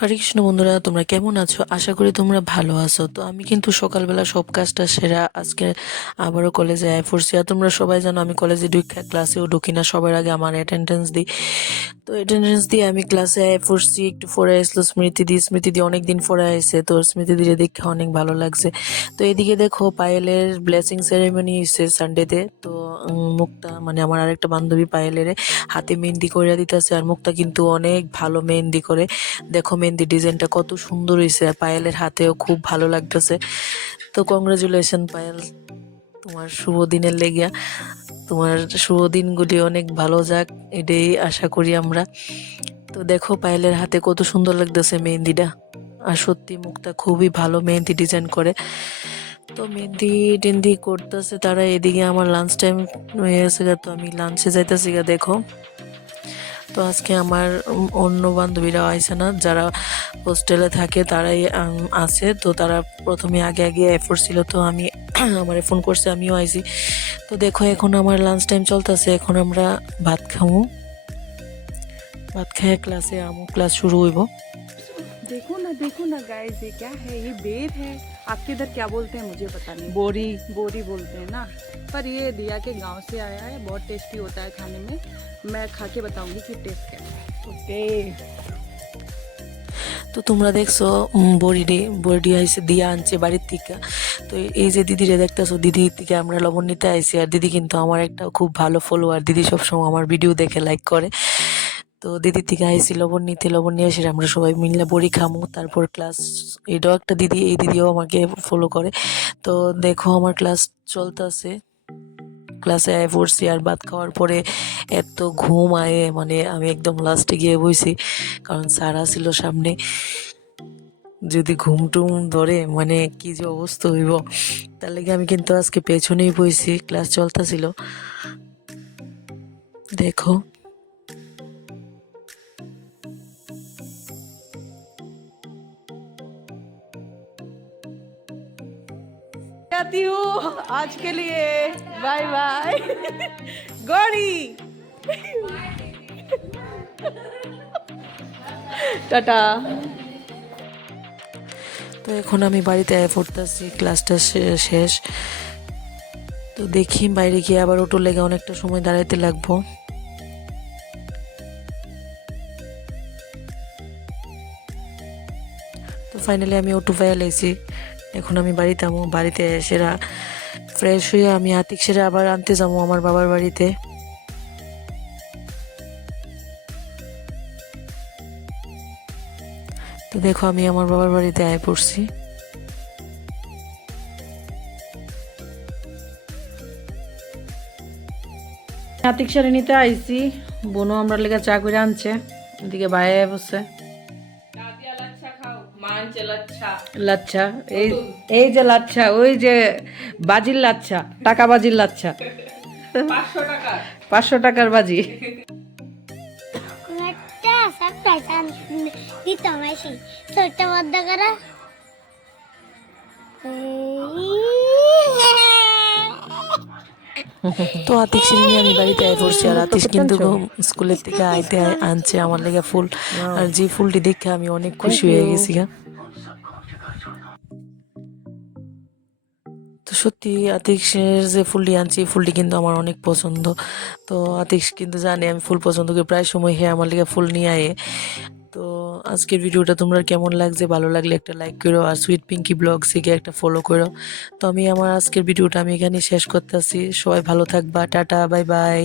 হরে কৃষ্ণ বন্ধুরা, তোমরা কেমন আছো? আশা করি তোমরা ভালো আছো। তো আমি কিন্তু সকালবেলা সব কাজটা সেরা আজকে আবারও কলেজে আয় পড়ছি। আর তোমরা সবাই জানো আমি কলেজে ঢুকে ক্লাসেও ঢুকি না, সবার আগে আমার অ্যাটেন্ডেন্স দিই। তো অ্যাটেন্ডেন্স দিয়ে আমি ক্লাসে আয় পড়ছি, একটু পড়ে আসলো স্মৃতি দি অনেকদিন পড়ে আসছে, তো স্মৃতি দিয়ে দেখে অনেক ভালো লাগছে। তো এদিকে দেখো পায়েলের ব্লেসিং সেরেমনি হচ্ছে সানডেতে। তো মুক্তা মানে আমার আরেকটা বান্ধবী পায়েলের হাতে মেহেন্দি করে দিতেছে, আর মুক্তা কিন্তু অনেক ভালো মেহেন্দি করে। দেখো মেহেন্দি ডিজাইনটা কত সুন্দর হয়েছে, আর পায়েলের হাতেও খুব ভালো লাগতেছে। তো কংগ্রাচুলেশন পায়েল, তোমার শুভ দিনের লেগিয়া। তোমার শুভ দিনগুলি অনেক ভালো যাক, এটাই আশা করি আমরা। তো দেখো পায়েলের হাতে কত সুন্দর লাগতেছে মেহেন্দিটা। আর সত্যি মুখটা খুবই ভালো মেহেন্দি ডিজাইন করে। তো মেহেন্দি টেন্দি করতেছে তারা, এদিকে আমার লাঞ্চ টাইম হয়ে গেছে গা, তো আমি লাঞ্চে যাইতেছি গা। দেখো তো আজকে আমার অন্য বান্ধবীরা আইছে না, যারা হোস্টেলে থাকে তারাই আছে। তো তারা প্রথমে আগে আগে এফোর্ট ছিল, তো আমি আমারে ফোন করছে, আমিও আইছি। তো দেখো এখন আমার লাঞ্চ টাইম চলতেছে, এখন আমরা ভাত খাবো। ভাত খাইয়ে ক্লাসে আমু, ক্লাস শুরু হইব। देखो ना गाइस, ये क्या है? ये बेर है। आपके इधर क्या बोलते हैं मुझे पता नहीं। बोरी बोरी बोलते हैं ना। पर ये दिया के गांव से आया है, बहुत टेस्टी होता है खाने में। मैं खा के बताऊंगी कि टेस्ट कैसा है। ओके। তো তোমরা দেখছো বড়ি আইসে দিয়া আনছে বাড়ির থেকে। তো এই যে দিদিরে দেখতেছো, দিদির থেকে আমরা লবণ নিতে আইছি। আর দিদি কিন্তু আমার একটা খুব ভালো ফলোয়ার, দিদি সবসময় আমার ভিডিও দেখে লাইক করে। তো দিদির থেকে আইসি লবণ নিতে, লবণ নিয়ে এসে আমরা সবাই মিলে বড়ি খামু, তারপর ক্লাস। এটাও একটা দিদি, এই দিদিও আমাকে ফলো করে। তো দেখো আমার ক্লাস চলতেছে, ক্লাসে আয় পড়ছি। আর ভাত খাওয়ার পরে এত ঘুম আয়ে, মানে আমি একদম লাস্টে গিয়ে বইছি, কারণ সারা ছিল সামনে। যদি ঘুম টুম ধরে মানে কি যে অবস্থা হইব। তার লেগে আমি কিন্তু আজকে পেছনেই বইছি, ক্লাস চলতেছিল। দেখো जाती हूँ आज के लिए। Bye bye. गौरी टाटा। তো এখন আমি বাড়িতে আয় পড়তেছি, ক্লাসটা শেষ। তো দেখি বাইরে গিয়ে আবার অটো লেগে অনেকটা সময় দাঁড়াইতে লাগবো। তো ফাইনালি আমি অটো পেয়ে লাইছি। এখন আমি বাড়িতে যাবো, বাড়িতে এসে ফ্রেশ হয়ে আমি আতিক সেরে আবার আনতে যাবো আমার বাবার বাড়িতে। তো দেখো আমি আমার বাবার বাড়িতে আয় পড়ছি। আতিক শাড়ি নিতে আইছি, বোনও আমরা লেগে চা করে আনছে, এদিকে বাইরে বসে লাচ্ছা। এই এই যে লাচ্ছা, ওই যে বাজির লাচ্ছা, টাকা বাজির লাচ্ছা, 500 টাকার বাজি। একটা সারপ্রাইজ দিতাম আইসি ছোট্ট বদ্ধ করা তো আতিক সেরে নিয়ে আমি বাড়িতে আয় পড়ছি। আর আতিশ কিন্তু স্কুলের থেকে আইতে আনছে আমার লেগে ফুল। আর যে ফুলটি দেখে আমি অনেক খুশি হয়ে গেছি গা। তো সত্যি আতিশের যে ফুলটি আনছি, এই ফুলটি কিন্তু আমার অনেক পছন্দ। তো আতিশ কিন্তু জানে আমি ফুল পছন্দ করি, প্রায় সময় হে আমার লেগে ফুল নিয়ে আয়ে। তো আজকের ভিডিওটা তোমরা কেমন লাগছে, ভালো লাগলে একটা লাইক করো, আর সুইট পিঙ্কি ব্লগসকে একটা ফলো করো। তো আমি আমার আজকের ভিডিওটা আমি এখানে শেষ করতেছি। সবাই ভালো থাকবা, টাটা, বাই বাই।